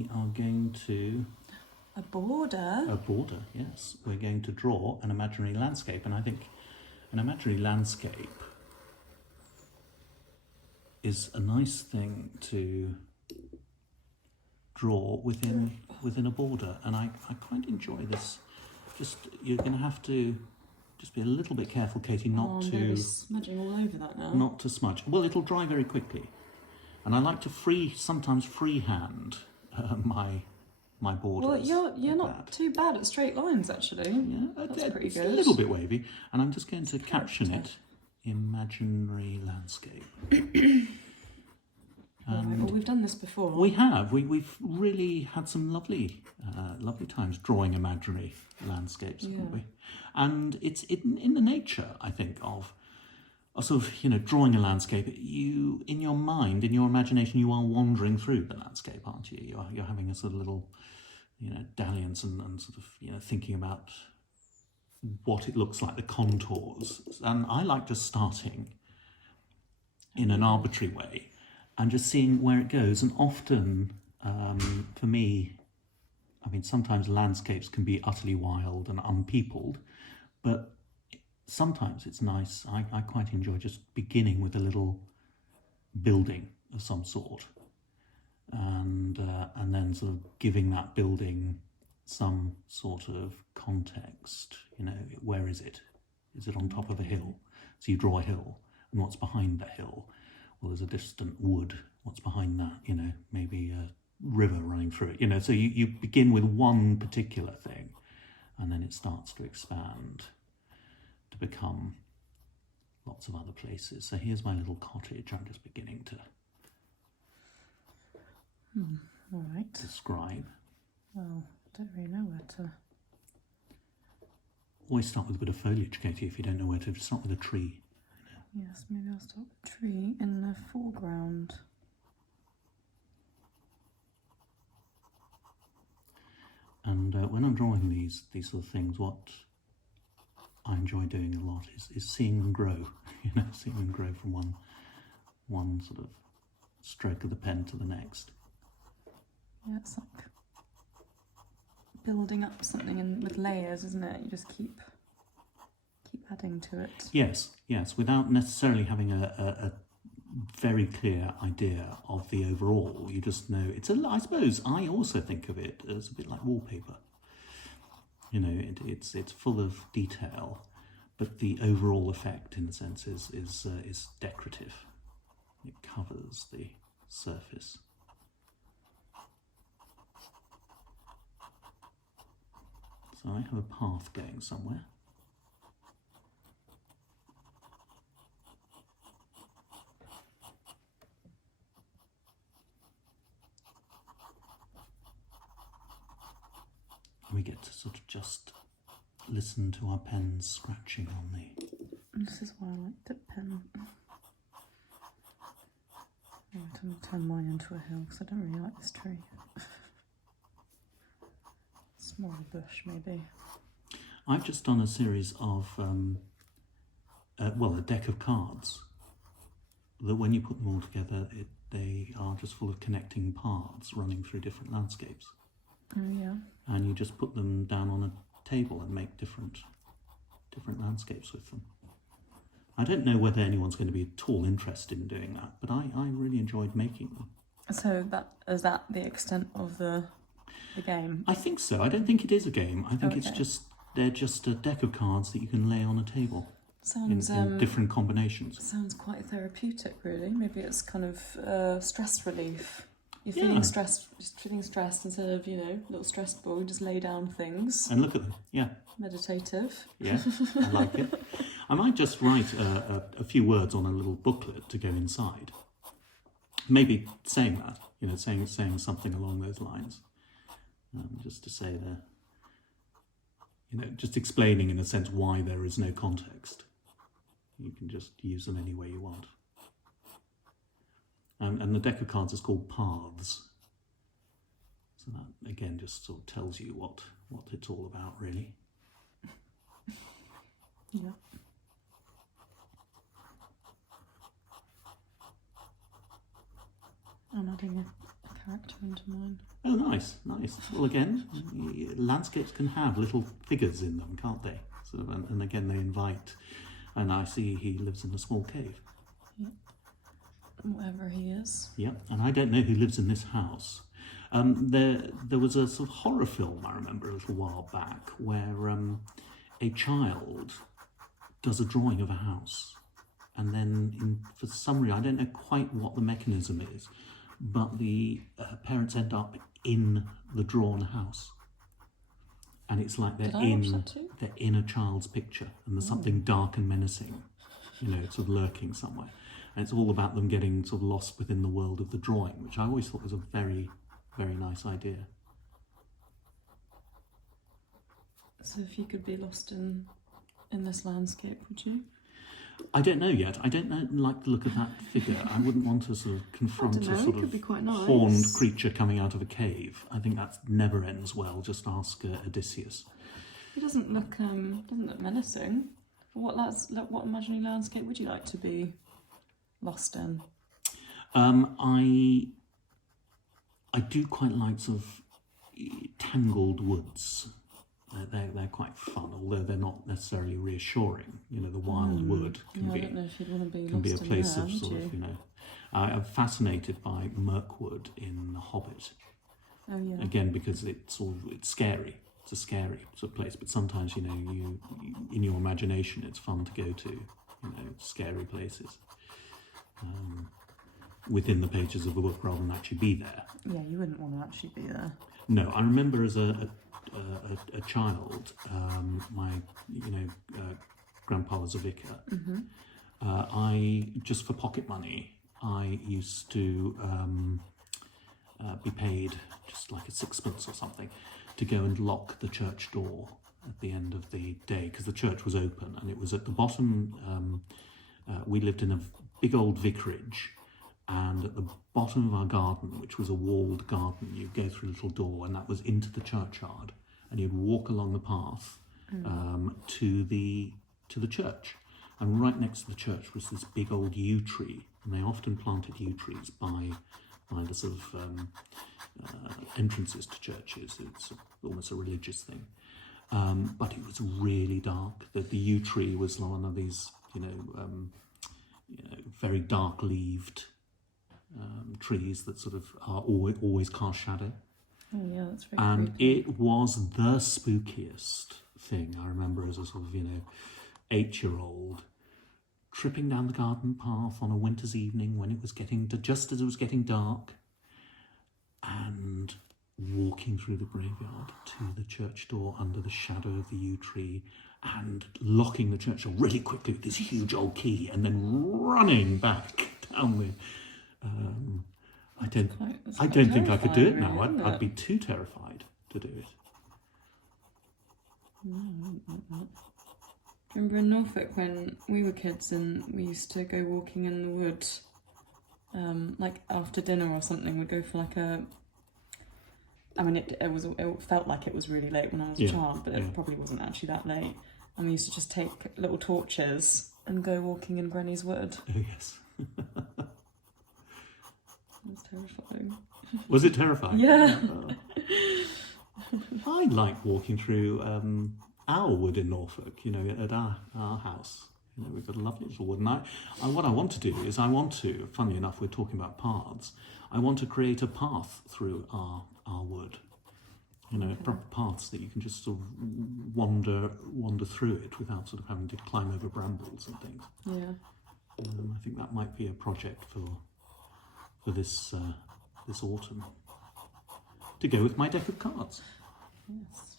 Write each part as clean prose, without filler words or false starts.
we are going to... A border? A border, yes. We're going to draw an imaginary landscape, and I think an imaginary landscape is a nice thing to draw within a border, and I quite enjoy this. Just, you're going to have to just be a little bit careful, Katie, not I'm to... going to be smudging all over that now. Not to smudge. Well, it'll dry very quickly. And I like to sometimes freehand my borders. Well, you're not too bad at straight lines, actually. Yeah, that's pretty good. A little bit wavy. And I'm just going to caption it, imaginary landscape. Right, well, we've done this before. We have. We've really had some lovely times drawing imaginary landscapes, haven't we? And it's in the nature, I think, of sort of, drawing a landscape. You, in your mind, in your imagination, you are wandering through the landscape, aren't you? You're having a sort of little, dalliance and sort of, thinking about what it looks like, the contours. And I like just starting in an arbitrary way and just seeing where it goes. And often, for me, I mean, sometimes landscapes can be utterly wild and unpeopled, but sometimes it's nice. I quite enjoy just beginning with a little building of some sort, and then sort of giving that building some sort of context. Where is it? Is it on top of a hill? So you draw a hill, and what's behind that hill? Well, there's a distant wood. What's behind that? Maybe a river running through it. So you begin with one particular thing, and then it starts to expand to become lots of other places. So here's my little cottage. I'm just beginning to all right. describe. Well, I don't really know where to... Always start with a bit of foliage, Katie, if you don't know where to. Start with a tree. Yes, maybe I'll start with a tree in the foreground. And when I'm drawing these sort of things, what I enjoy doing a lot is seeing them grow. Seeing them grow from one sort of stroke of the pen to the next. Yeah, it's like building up something with layers, isn't it? You just keep adding to it. Yes, without necessarily having a very clear idea of the overall. You just know I suppose I also think of it as a bit like wallpaper. It's full of detail, but the overall effect, in a sense, is decorative. It covers the surface. So I have a path going somewhere. And we get to sort of just listen to our pens scratching on the... This is why I like the pen. I'm going to turn mine into a hill because I don't really like this tree. It's more of a bush, maybe. I've just done a series of, a deck of cards that when you put them all together, they are just full of connecting paths running through different landscapes. Oh, yeah. And you just put them down on a table and make different landscapes with them. I don't know whether anyone's going to be at all interested in doing that, but I really enjoyed making them. So is that the extent of the game? I think so. I don't think it is a game. I think they're just a deck of cards that you can lay on a table. Sounds in different combinations. Sounds quite therapeutic, really. Maybe it's kind of stress relief. You're feeling stressed, instead of, a little stress ball, you just lay down things. And look at them, yeah. Meditative. Yeah, I like it. I might just write a few words on a little booklet to go inside. Maybe saying that, saying something along those lines. Just to say just explaining in a sense why there is no context. You can just use them any way you want. And the deck of cards is called Paths. So that, again, just sort of tells you what it's all about, really. Yeah. I'm adding a character into mine. Oh, nice, nice. Well, again, landscapes can have little figures in them, can't they? Sort of, and again, they invite. And I see he lives in a small cave. Yep. Whatever he is. Yep. And I don't know who lives in this house. There was a sort of horror film I remember a little while back where a child does a drawing of a house, and then for some reason I don't know quite what the mechanism is, but the parents end up in the drawn house. And it's like they're in a child's picture, and there's something dark and menacing, sort of lurking somewhere. And it's all about them getting sort of lost within the world of the drawing, which I always thought was a very, very nice idea. So if you could be lost in this landscape, would you? I don't know yet. I don't like the look of that figure. I wouldn't want to sort of confront a sort of horned creature coming out of a cave. I think that never ends well. Just ask Odysseus. He doesn't look menacing. What imaginary landscape would you like to be lost in? I do quite like sort of tangled woods. They're quite fun, although they're not necessarily reassuring. The wild wood can I don't know if you'd want to be can be a lost in place there, of sort of I'm fascinated by Mirkwood in The Hobbit. Oh yeah. Again, because it's scary. It's a scary sort of place, but sometimes you in your imagination it's fun to go to scary places within the pages of a book rather than actually be there. Yeah, you wouldn't want to actually be there. No, I remember as a child, my grandpa was a vicar. Mm-hmm. I just for pocket money, I used to be paid just like a sixpence or something to go and lock the church door at the end of the day, because the church was open and it was at the bottom. We lived in a big old vicarage, and at the bottom of our garden, which was a walled garden, you'd go through a little door and that was into the churchyard, and you'd walk along the path to the church. And right next to the church was this big old yew tree, and they often planted yew trees by the sort of entrances to churches. It's almost a religious thing. But it was really dark. The yew tree was one of these, very dark-leaved trees that sort of are always cast shadow. Oh yeah, that's very And creepy. it was the spookiest thing I remember as a sort of 8-year-old tripping down the garden path on a winter's evening when it was just as it was getting dark, and walking through the graveyard to the church door under the shadow of the yew tree, and locking the church door really quickly with this huge old key, and then running back down the. I don't think I could do it now. Really, I'd be too terrified to do it. No, I wouldn't like that. Remember in Norfolk when we were kids and we used to go walking in the wood, like after dinner or something, we'd go for like a. I mean, it felt like it was really late when I was a child, but it probably wasn't actually that late. And we used to just take little torches and go walking in Granny's Wood. Oh yes. It was terrifying. Was it terrifying? Yeah. I like walking through our wood in Norfolk, at our house. We've got a lovely little wood. And what I want to do is funnily enough, we're talking about paths, I want to create a path through our wood. Proper paths that you can just sort of wander through it without sort of having to climb over brambles and things. Yeah. I think that might be a project for this autumn, to go with my deck of cards. Yes.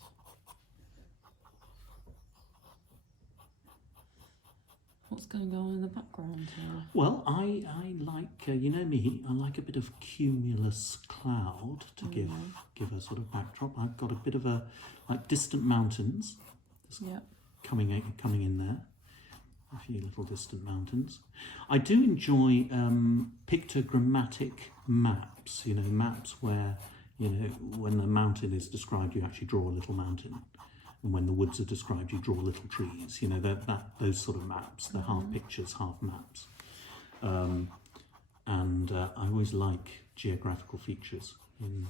What's going on in the background here? Well, I like, me, I like a bit of cumulus cloud to give a sort of backdrop. I've got a bit of distant mountains coming in there. A few little distant mountains. I do enjoy pictogrammatic maps, maps where, when the mountain is described, you actually draw a little mountain. And when the woods are described, you draw little trees. Those sort of maps. They're half pictures, half maps. And I always like geographical features in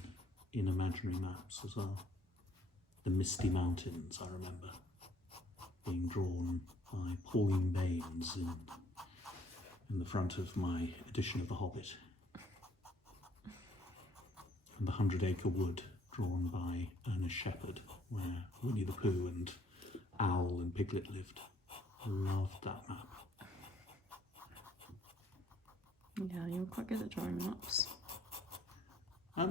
imaginary maps as well. The Misty Mountains, I remember, being drawn by Pauline Baynes in the front of my edition of The Hobbit. And the 100 Acre Wood, drawn by Ernest Shepherd, where Winnie the Pooh and Owl and Piglet lived. I loved that map. Yeah, you're quite good at drawing maps.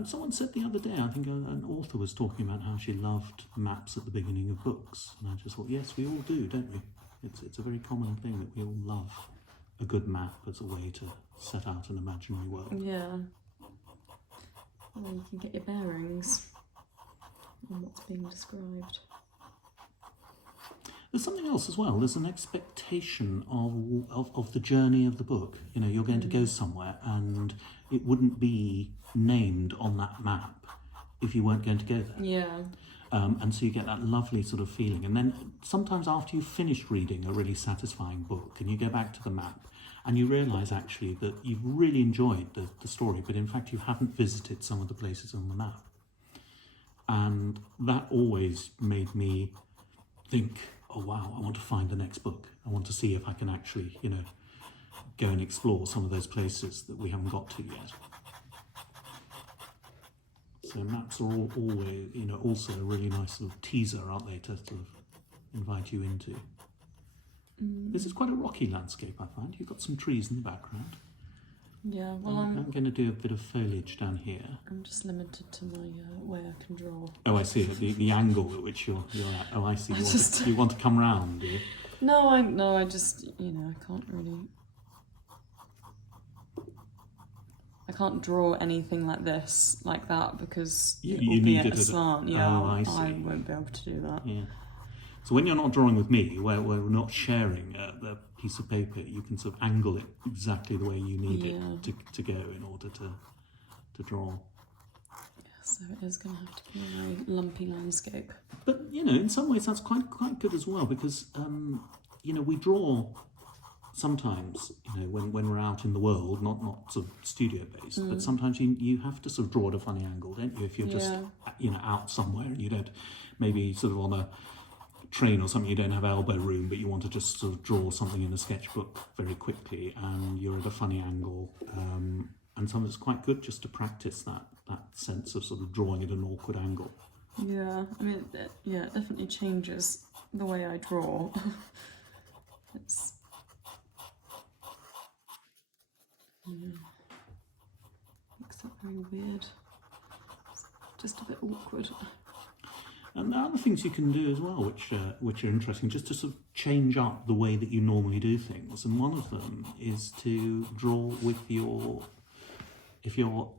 Someone said the other day, I think an author was talking about how she loved maps at the beginning of books. And I just thought, yes, we all do, don't we? It's a very common thing that we all love a good map as a way to set out an imaginary world. Yeah. Well, you can get your bearings on what's being described. There's something else as well. There's an expectation of the journey of the book. You know, you're going to go somewhere and it wouldn't be named on that map if you weren't going to go there. Yeah. And so you get that lovely sort of feeling. And then sometimes after you've finished reading a really satisfying book and you go back to the map and you realise actually that you've really enjoyed the story, but in fact you haven't visited some of the places on the map. And that always made me think, oh wow, I want to find the next book. I want to see if I can actually, you know, go and explore some of those places that we haven't got to yet. So maps are always, you know, also a really nice sort of teaser, aren't they, to sort of invite you into. This is quite a rocky landscape, I find. You've got some trees in the background. Yeah, well, I'm going to do a bit of foliage down here. I'm just limited to my way I can draw. Oh, I see. The angle at which you're at. Oh, I see. You want to come round, do you? No, I just, you know, I can't really... I can't draw anything like this, like that, because it will be at a slant. Yeah, oh, I see. I won't be able to do that. Yeah. So when you're not drawing with me, where we're not sharing the piece of paper, you can sort of angle it exactly the way you need it to go in order to draw. Yeah, so it is going to have to be a very lumpy landscape. But, you know, in some ways that's quite good as well, because, you know, we draw sometimes, you know, when we're out in the world, not sort of studio based, but sometimes you have to sort of draw at a funny angle, don't you? If you're just, you know, out somewhere and you don't, maybe sort of on a train or something, you don't have elbow room, but you want to just sort of draw something in a sketchbook very quickly and you're at a funny angle. And sometimes it's quite good just to practice that sense of sort of drawing at an awkward angle. Yeah, I mean, it definitely changes the way I draw. It's... makes it very weird. It's just a bit awkward. And there are other things you can do as well, which are interesting, just to sort of change up the way that you normally do things. And one of them is to draw with your, if you're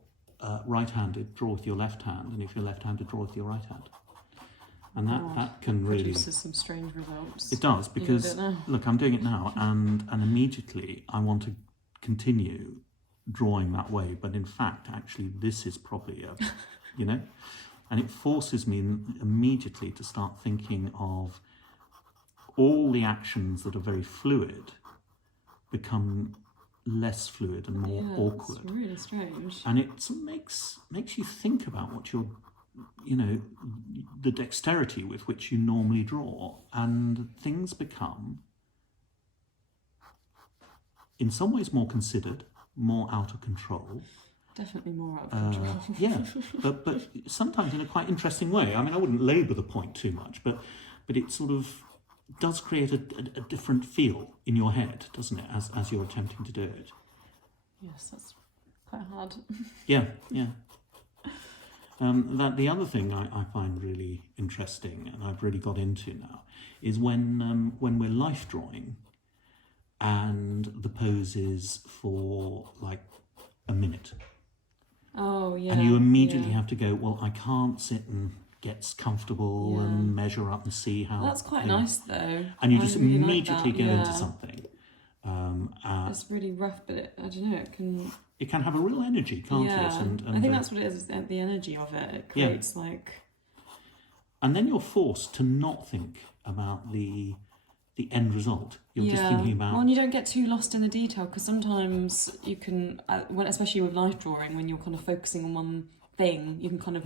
right-handed, draw with your left hand, and if you're left-handed, draw with your right hand. And that can really produces some strange results. It does, because look, I'm doing it now, and immediately I want to continue drawing that way, but in fact, actually, this is probably a, you know. And it forces me immediately to start thinking of all the actions that are very fluid become less fluid and more awkward. It's really strange. And it makes you think about what you're, you know, the dexterity with which you normally draw, and things become, in some ways, more considered, more out of control. Definitely more out of control. Yeah, but sometimes in a quite interesting way. I mean, I wouldn't labour the point too much, but it sort of does create a different feel in your head, doesn't it, as you're attempting to do it? Yes, that's quite hard. Yeah. That the other thing I find really interesting, and I've really got into now, is when we're life drawing, and the pose is for like a minute. Oh, yeah. And you immediately have to go, well, I can't sit and get comfortable and measure up and see how... That's quite nice, though. And you just really immediately go into something. It's really rough, but I don't know, it can... It can have a real energy, can't it? And I think that's what it is, the energy of it. It creates, like... And then you're forced to not think about the the end result. You're just thinking about... Well, and you don't get too lost in the detail, because sometimes you can, especially with life drawing, when you're kind of focusing on one thing, you can kind of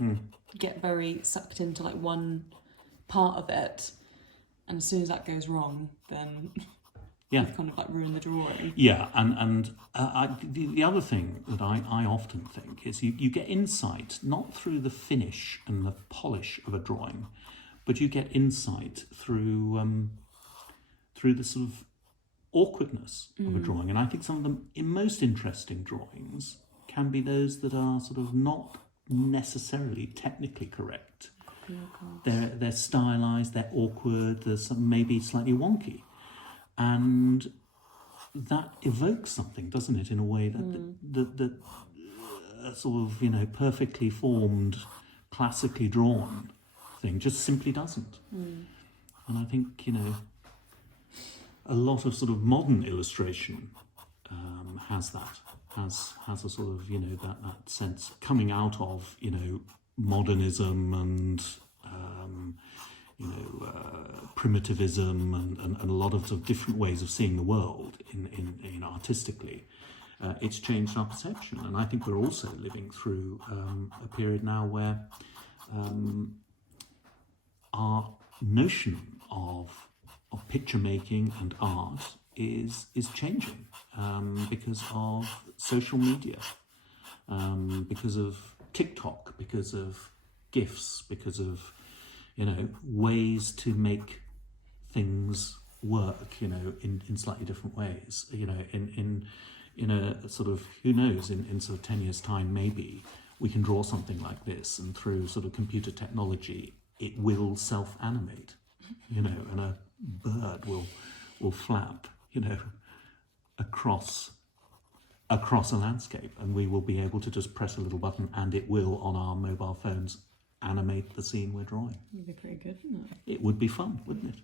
get very sucked into like one part of it, and as soon as that goes wrong, then you've kind of like ruined the drawing. Yeah, and the other thing that I often think is you get insight not through the finish and the polish of a drawing, but you get insight through the sort of awkwardness of a drawing. And I think some of the most interesting drawings can be those that are sort of not necessarily technically correct. They're stylized, they're awkward, they're maybe slightly wonky, and that evokes something, doesn't it, in a way that sort of perfectly formed, classically drawn thing just simply doesn't. And I think a lot of sort of modern illustration has a sort of that sense coming out of modernism and primitivism and a lot of different ways of seeing the world in artistically. It's changed our perception, and I think we're also living through a period now where our notion of picture making and art is changing because of social media, because of TikTok, because of GIFs, because of ways to make things work in slightly different ways. In a sort of, who knows, in sort of 10 years time maybe we can draw something like this, and through sort of computer technology it will self-animate, and a bird will flap across a landscape, and we will be able to just press a little button and it will, on our mobile phones, animate the scene we're drawing. It'd be pretty good, wouldn't it? It would be fun, wouldn't it?